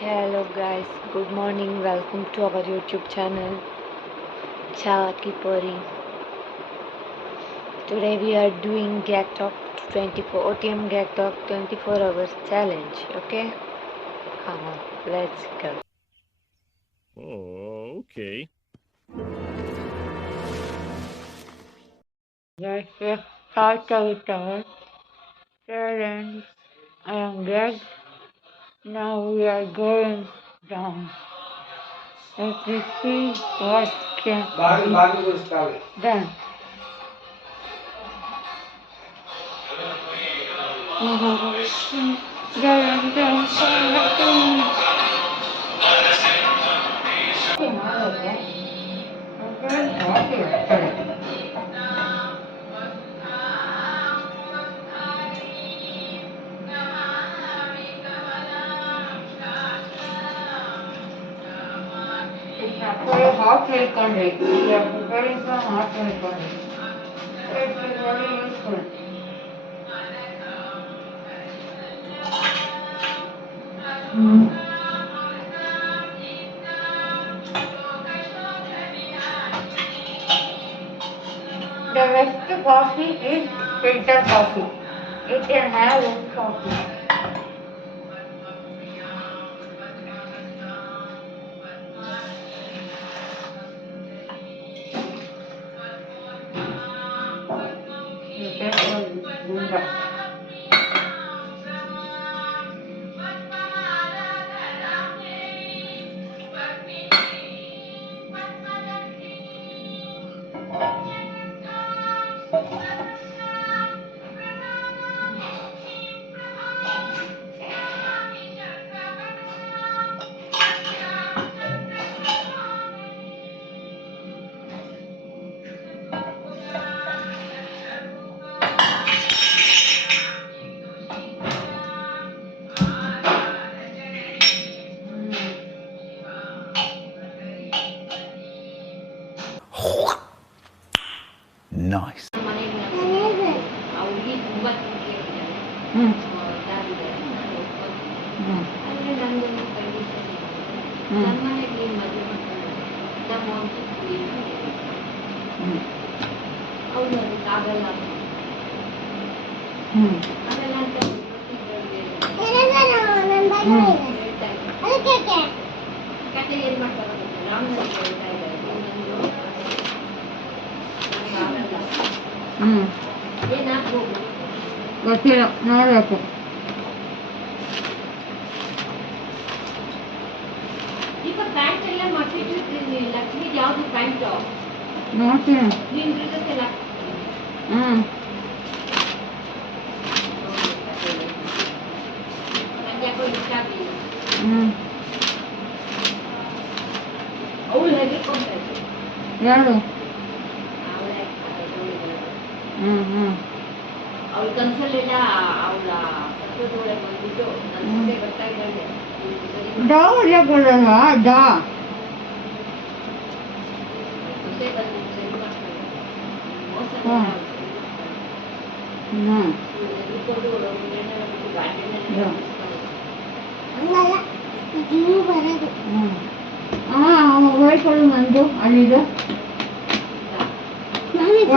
Hello guys, good morning. Welcome to our YouTube channel Cha Ki Puri. Today we are doing Gag Talk 24 OTM Gag Talk 24 hours challenge. Okay, come on, let's go. Oh, okay. Guys, let's start with our challenge. I am Greg. Now we are going down. Let me see what can be done. Hot milk only. We are preparing some hot milk only. It is very useful. The best coffee is filter coffee. You can have own coffee. You can do that. Nice. ಗೊತ್ತಿಲ್ಲ ನೋಡಬೇಕು ಈಗ pant ಎಲ್ಲ ಮಾಡ್ತಿರ್ತೀನಿ ಲಕ್ಷ್ಮಿ ಯಾವ್ದು pant ನೋಡ್ತೀನಿ ನೀನ್ ಇರುತ್ತಲ್ಲ ನಂಗೆ ಯಾಕೋ ಇಷ್ಟ ಆಗಲಿಲ್ಲ ಅವಳು ಹೆದರ್ಕೊಂಡ್ರೆ ಯಾರು ಅವಳೇ ಹ್ಮ್ ಅವಳ ಕನ್ಸಲ್ಲೆಲ್ಲ ಅವಳ ಸತ್ತೋಳೆ ಬಂದ್ಬಿಟ್ಟು ನನ್ನ ಗೊತ್ತಾಗಿರಲ್ಲ ಡಾ ಕೊಡಲ್ಲ ಡಾ ಸೊಸೆ ಬಂದು ಸರಿ ಮಾಡ್ತಾರೆ ಮೋಸ ಎದ್ಕೊಂಡು ಹೋಯ್ಕೊಳ್ಳು ಒಂದು ಅಲ್ಲಿದು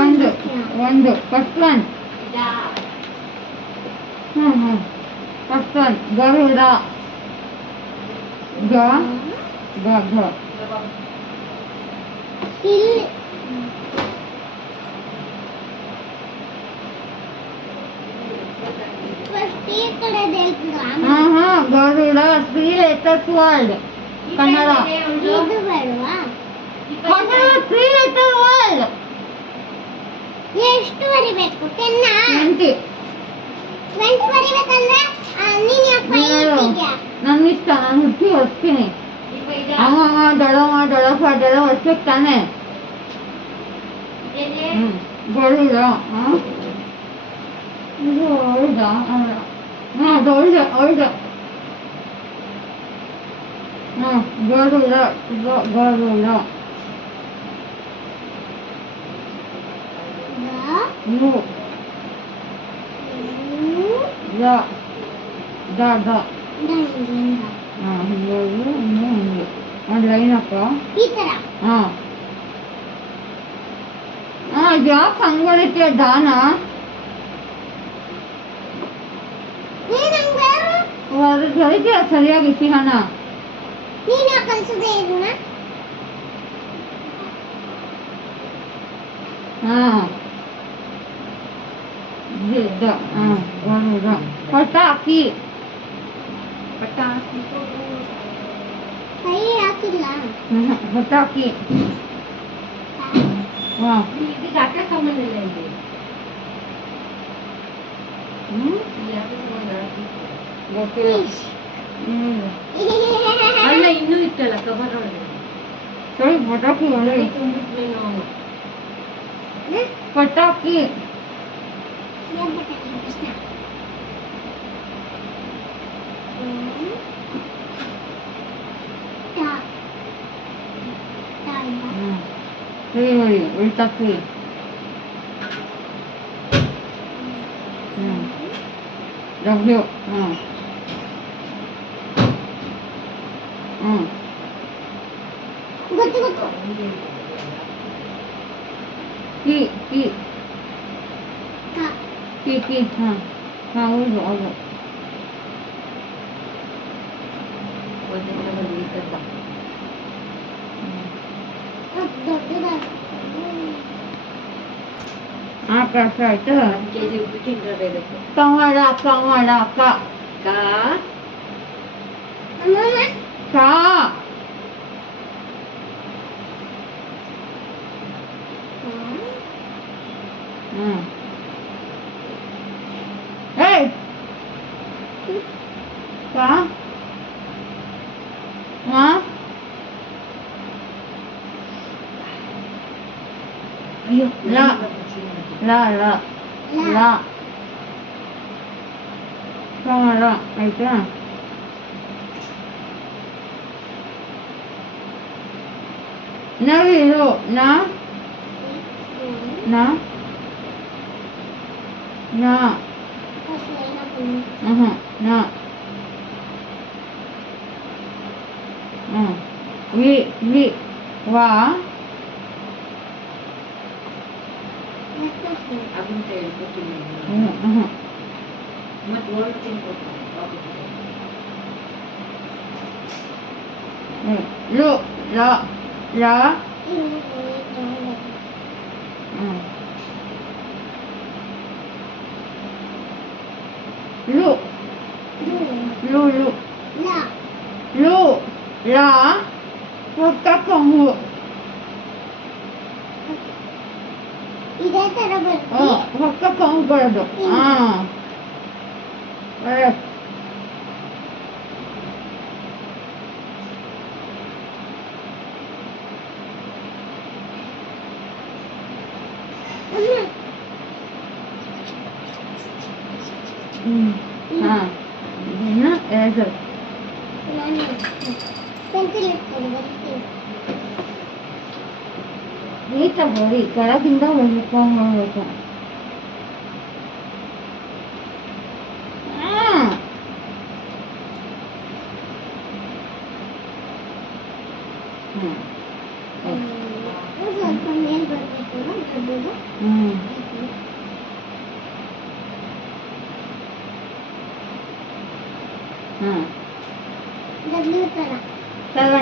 ಒಂದು first one first one Garuda ಗ ಗ ಗ Garuda three letters word Kannada Kannada three letter word ಎಷ್ಟು ಬರಿಬೇಕು 20 ಬರಿಬೇಕಂದ್ರೆ ನೀನ್ ಯಾಕೆ ನನ್ನ ಇಷ್ಟ ನಾನು ಹುಟ್ಟಿ ಹೊರ್ತೀನಿ ದೊಡ್ಡ ವರ್ಷಕ್ಕೆ ತಾನೆ ಗರುಡ ಇದು ಹೌದಾ ಗರುಡ ಗರುಡ ದ ಹಿಂಗ ಹಾಂ ಹಿಂಗೆ ಹಿಂಗೆ ಒಂದು ಲೈನ್ ಹಾಕ ಈ ತರ ಹಾಂ ಹಾಂ ಯಾಕೆ ಹಂಗೆ ಹೊಡಿತೀಯ ದಾನ ನೀನ್ ಹಂಗ್ ಬೇರು ಅದು ಹೊಡಿತೀಯ ಸರಿಯಾಗಿ ಸಿಹನ ನೀನ್ ಯಾಕೆ ಕಲ್ಸದೆ ಇದನ್ನ ಹಾಂ ಹಾಂ ಒಂದು ಪಟಾಕಿ ಪಟಾಕಿ ಕೈ ಹಾಕಿಲ್ಲ ಪಟಾಕಿ ಹಾಂ ಇದಕ್ಕೆ ಆಟ ಸಾಮಾನು ಇಲ್ಲ ಇಲ್ಲಿ ಹ್ಞೂ ಇಲ್ಲಿ ಆಟ ಸಾಮಾನು ಗೊತ್ತಿಲ್ಲ ಹ್ಞೂ ಅಲ್ಲ ಇನ್ನೂ ಇತ್ತಲ್ಲ ಕವರ್ ಒಳಗೆ ಸರಿ ಪಟಾಕಿ ಹೊಡಿ ತುಂಬಿದ್ಮೇಲೆ ಅವನು ಪಟಾಕಿ ಸರಿ ಹೊಡಿ ಉಲ್ಟಾಕಿ ಡಬ್ಲ್ಯೂ ಹಾಂ ಗೊತ್ತು ಗೊತ್ತು ಕಿ ಕಿ ಕ ಕಿ ಹಾಂ ಹಾಂ ಹೌದು ಹೌದು ಒಂದೆಲ್ಲ ಬಂದಿದ್ದಪ್ಪ ದೊಡ್ಡದಾದ ಆಕಾಶ ಆಯ್ತು 1 kg ಉಪ್ಪು ತಿಂದ್ರೆ ಇದಕ್ಕೆ ಕಮಲ ಕಮಲ ಕ ಕಾ ಅಮ್ಮಮ್ಮ ಕಾ ಏಯ್ ಕಾ ಹಾಂ ಅಯ್ಯೋ ಲಾ. ಲ ಲ ಲ ಕಮಲ ಆಯ್ತಾ ನವಿಲು ನ ನ ನ ನ ವಿ ವಿ ವಾ ಅದನ್ನ ಹೇಳ್ಕೊತೀನಿ ಮತ್ತೆ ಓಲ್ಡ್ ತಿನ್ಕೊಡ್ತೀನಿ ಲು ಲ ಲ ಲು ಲು ಲು ಲು ಲ ಹೊತ್ತ ಕೊಂಗು ಇದೇ ತರ ಬರುತ್ತೆ ಹೊತ್ತ ಕೊಂಗು ಬರೋದು ಹಾಂ ಹಾಂ ಇನ್ನು ಎರಡು ಪೆನ್ಸಿಲ್ ಇಟ್ಕೊಂಡು ಬರ್ತೀನಿ ನೀಟಾಗಿ ಬರೀ ಕೆಳಗಿಂದ ಹೊಳ್ಕೊಂಡು ಹೋಗ್ಬೇಕು ಸ್ವಲ್ಪ ಮೇಲ್ ಬರ್ಬೇಕು ದೊಡ್ಡದು ಡಬ್ಲ್ಯೂ ತರ 7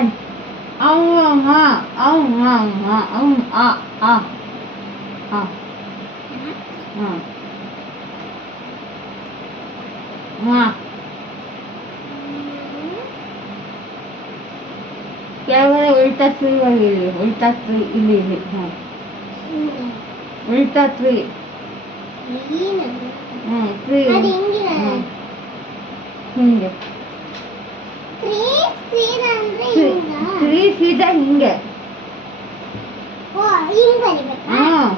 ಅವ್ ಹಾ ಅವ್ ಹಾ ಹಾ ಅವ್ ಆ ಆ ಆ ಹಾ ಹಾ ಕೆಳಗಡೆ ಉಲ್ಟಾ ತ್ರೀ ಇಲ್ಲಿ ಉಲ್ಟಾ ತ್ರೀ ಇಲ್ಲಿ ಇಲ್ಲಿ ಹಾಂ ಉಲ್ಟಾ ತ್ರೀ ತ್ರೀ ಅದು ಹಿಂಗಿನ ಹಿಂಗೆ ತ್ರೀ ಸೀದಾ ಹಿಂಗೆ ಓ ಹಿಂಗ್ ಬರಿಬೇಕಾ ಹಾಂ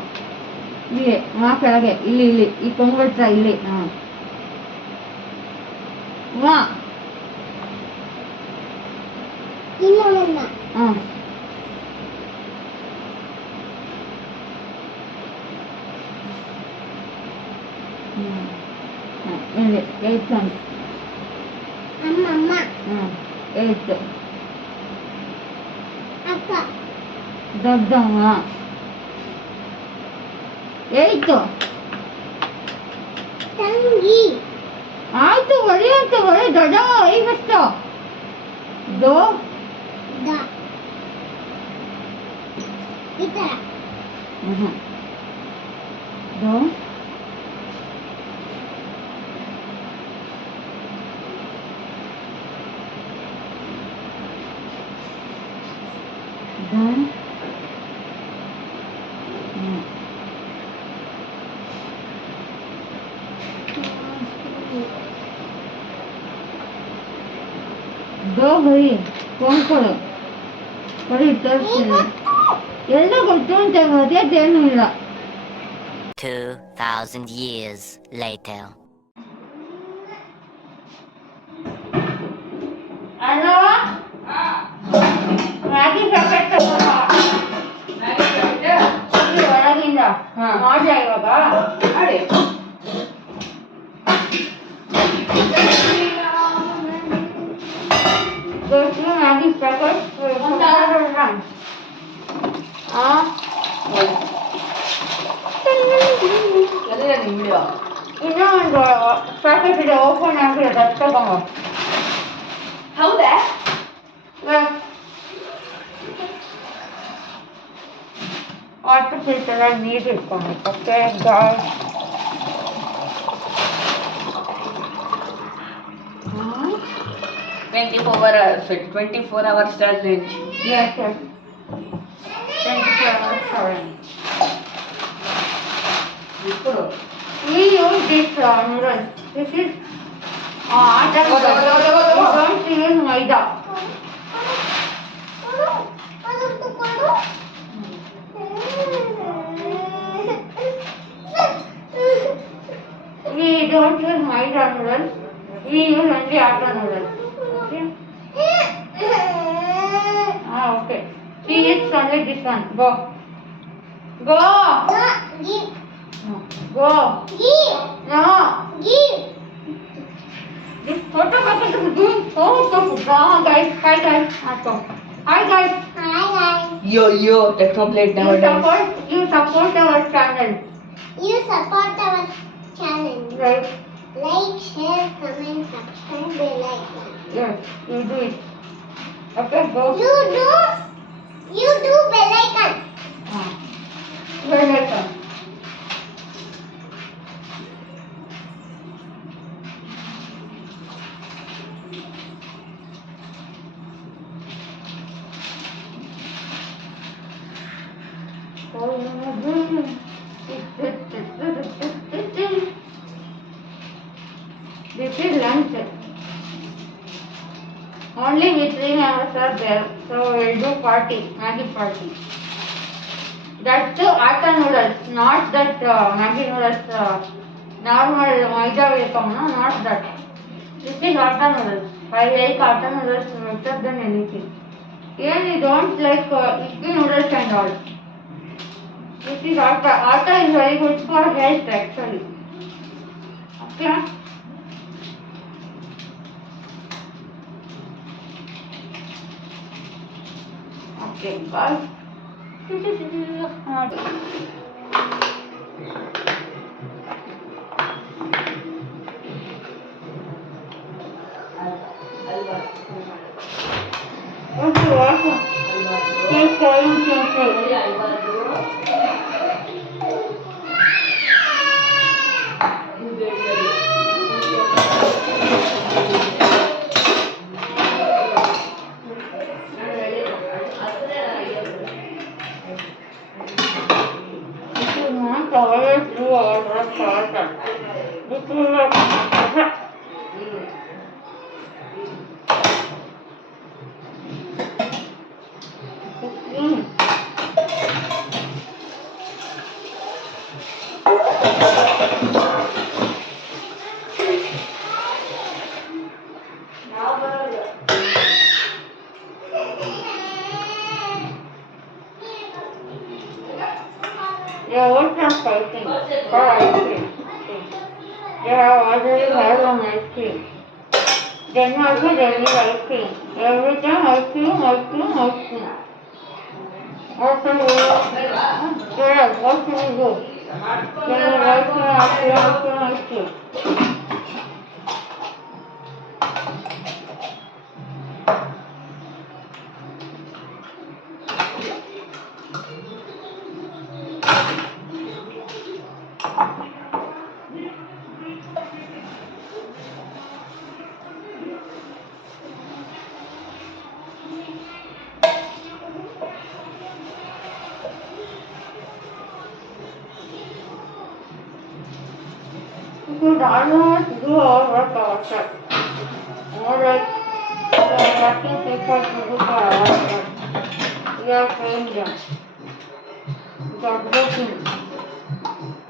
ಇಲ್ಲಿ ಕೆಳಗೆ ಇಲ್ಲಿ ಇಲ್ಲಿ ಈ ಕೊಂಗೊಳ್ತಾ ಇಲ್ಲಿ ಹಾಂ ವಾ ಇನ್ನೊಂದನ್ನ ಹಾಂ ಇಲ್ಲಿ 8 ಸೊನ್ನೆ ಅಮ್ಮ ಏಯ್ತು ಅಕ್ಕ ದೊಡ್ಡಮ್ಮ ಏಯ್ತು ತಂಗಿ ಆಯ್ತು ಬರೀ ಅಂತ ಬರೀ ದೊಡ್ಡಮ್ಮ ಐವತ್ತು ದೋ ದ ಈ ಥರ ದೋ ದೋ ಬರೀ ಫೋನ್ ಕೊಡು ಬರೀ ತೋರಿಸ್ತೀನಿ ಎಲ್ಲ ಗೊತ್ತು ಅಂತ ಅದೇನು ಇಲ್ಲ 2,000 years later. Hello Maggi packet ತಗೊಂಡ ಒಳಗಿಂದ ಮಾಡ್ಲಾ ಇವಾಗ ಮ್ಯಾಗಿ ಪ್ಯಾಕೆಟ್ ಇನ್ನೂ ಒಂದು ಪ್ಯಾಕೆಟ್ ಇದೆ ಓಪನ್ ಆಗಿರೋದು ಅದು ತಗೊಂಡು ಹೌದಾ ವಾಟರ್ ಫಿಲ್ಟರ್ ನೀರು ಇಟ್ಕೊಬೇಕು okay Gauss 24 hours challenge. Yes, yes. 24 hours challenge. We use this noodles. This is atta noodles. We don't use maida. We don't use maida noodles. We use only atta noodles. Okay? Okay. She eats only this one. Go. Go. Go. No. This photo packet is doing so good. Guys. Hi guys. Hi guys. Yo, technoplate nowadays. You support our channel. You support our channel. Right. Like, share, comment, subscribe, bell icon. Yes, you do it. Okay, go. You do bell icon. Bell icon. This is lunch. Only we 3 members are there, so we'll do party, Maggi party. That's atta noodles, not that Maggi noodles, normal maida will come, no, not that. This is atta noodles. I like atta noodles better than anything. Even we don't like ippy noodles and all. This is atta. Atta is very good for health actually. Okay? Okay, bye. Okay, awesome. Keep trying, keep trying. Always do our work faster. This is like yeah, what's not fighting? For ice cream. Yeah, already have an ice cream. Then also there is ice cream. Every time ice cream, ice cream, ice cream. What should we do? Correct. What should we do? There is ice cream, ice cream, ice cream, ice cream. We should almost do our work ourselves. Alright. We are asking people to do for ourselves. We are paying them. We are working.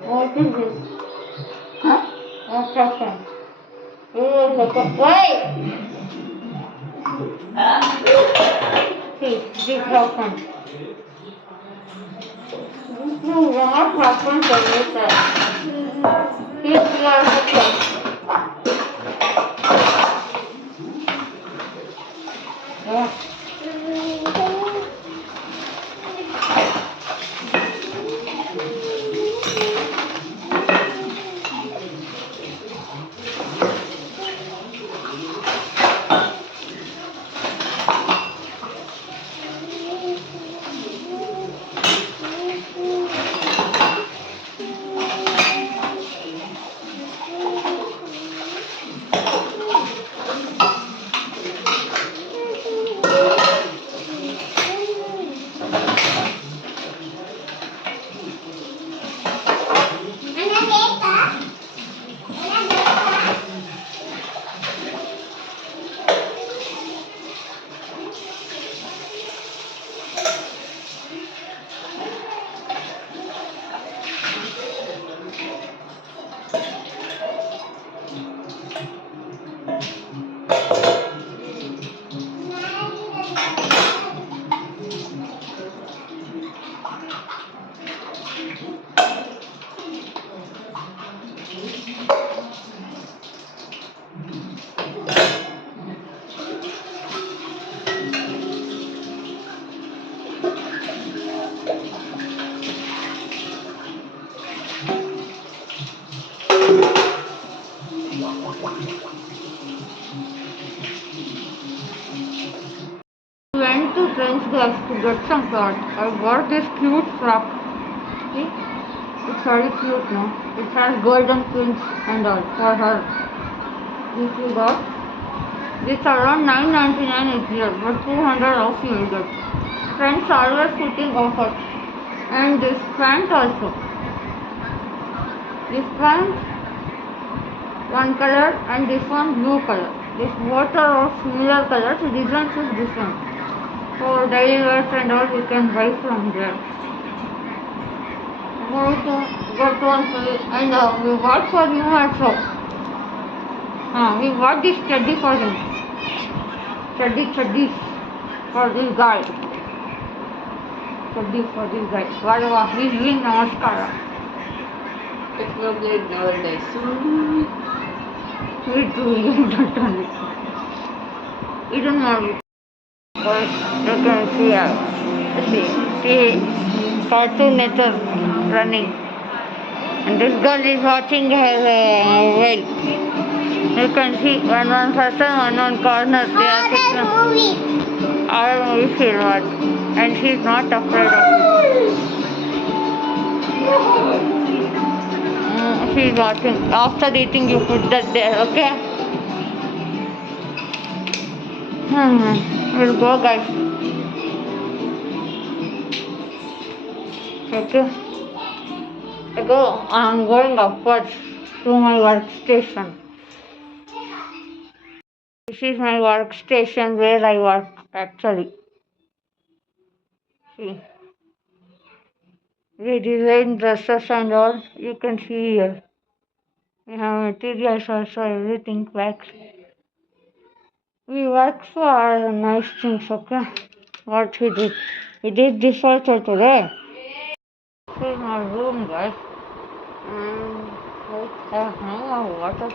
What is this? Huh? One second. We will look up. Wait! See, this happened. This will not happen to me, sir. Please, we are okay. Yeah. Went to French Girls to get some clothes. I got this cute frock. See? It's very cute now. It has golden prints and all for her. This we got. This around 9.99 is here, but 200 off you will get. Friends always putting offers. And this pant also. This pant, one color, and this one blue color. This both are of similar colors, the design is different. For daily wear and all, you can buy from there. Also got one for you, and we bought for him also. We bought this teddy for him. Teddy for this guy. Teddy for this guy. Wow, he's doing namaskara. It's no good nowadays. We do, you don't know. You don't know. But you can see Cartoon Network running. And this girl is watching her well. You can see one person, one corner. They are sitting. Our movie she'll watch. And she's not afraid of it. She's watching. After eating, you put that there, okay? We'll go, guys. Okay. I'm going upwards to my workstation. This is my workstation where I work actually. See. We design dresses and all. You can see here. We have materials also, everything packed. We work for nice things, okay? What we did. We did this also today. This is my room, guys. And I have water.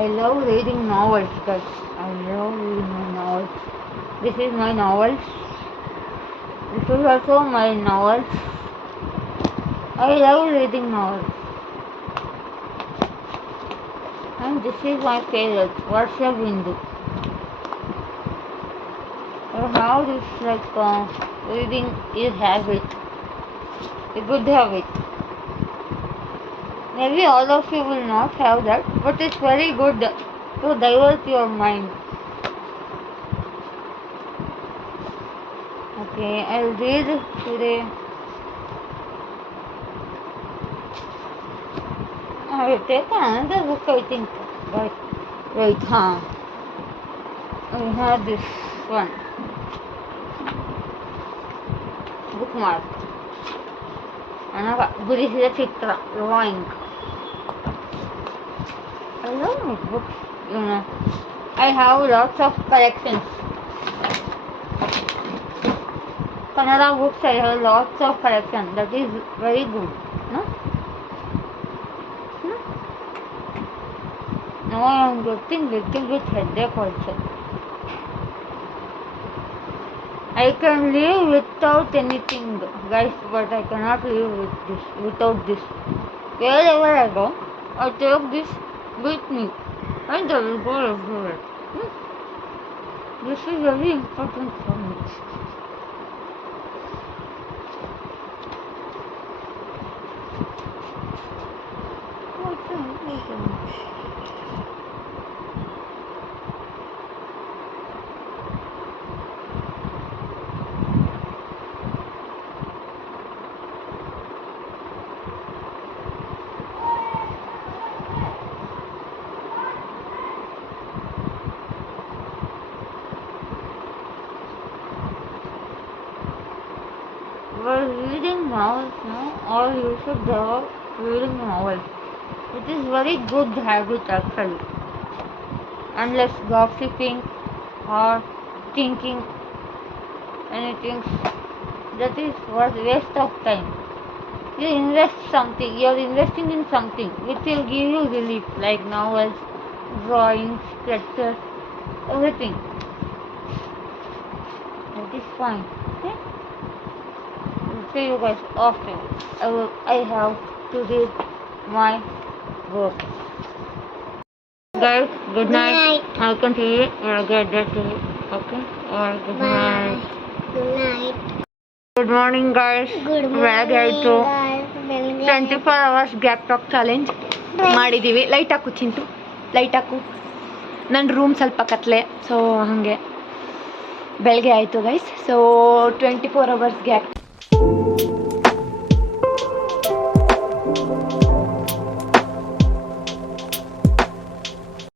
I love reading novels, guys. I love reading my novels. This is my novels. This is also my novels. I love reading novels. And this is my favorite, Varsha Bindu. I have this reading is habit, a good habit. Maybe all of you will not have that, but it's very good to divert your mind. Okay, I'll read today. I will take another book, I think. Right, I have this one. Bookmark. Gurihira Chitra, drawing. I love my books, I have lots of collections. Kannada books, I have lots of collection. That is very good, no? Now I am getting little bit headache also. I can live without anything, guys, but I cannot live without this. Wherever I go, I take this with me, and I will go everywhere. This is very important for me. We're reading novels now, or you should develop reading novels. It is very good habit actually. Unless gossiping or thinking anything, that is what waste of time. You invest something, you are investing in something which will give you relief, like novels, drawings, sketches, everything. That is fine. Okay? See you guys after. I have to read my book. Guys, good night. I can see you. I'll get that to you. Okay? Or good night. Good night. Good morning, guys. Good ಬೆಳಗ್ಗೆ ಆಯಿತು. morning, 24 hours gap talk challenge ಮಾಡಿದ್ದೀವಿ. Light ಹಾಕು Chintu, light ಹಾಕು. ನನ್ನ room ಸ್ವಲ್ಪ ಕತ್ಲೆ, so ಹಾಗೆ ಬೆಳಗ್ಗೆ ಆಯಿತು ಗೈಸ್. So 24 hours gap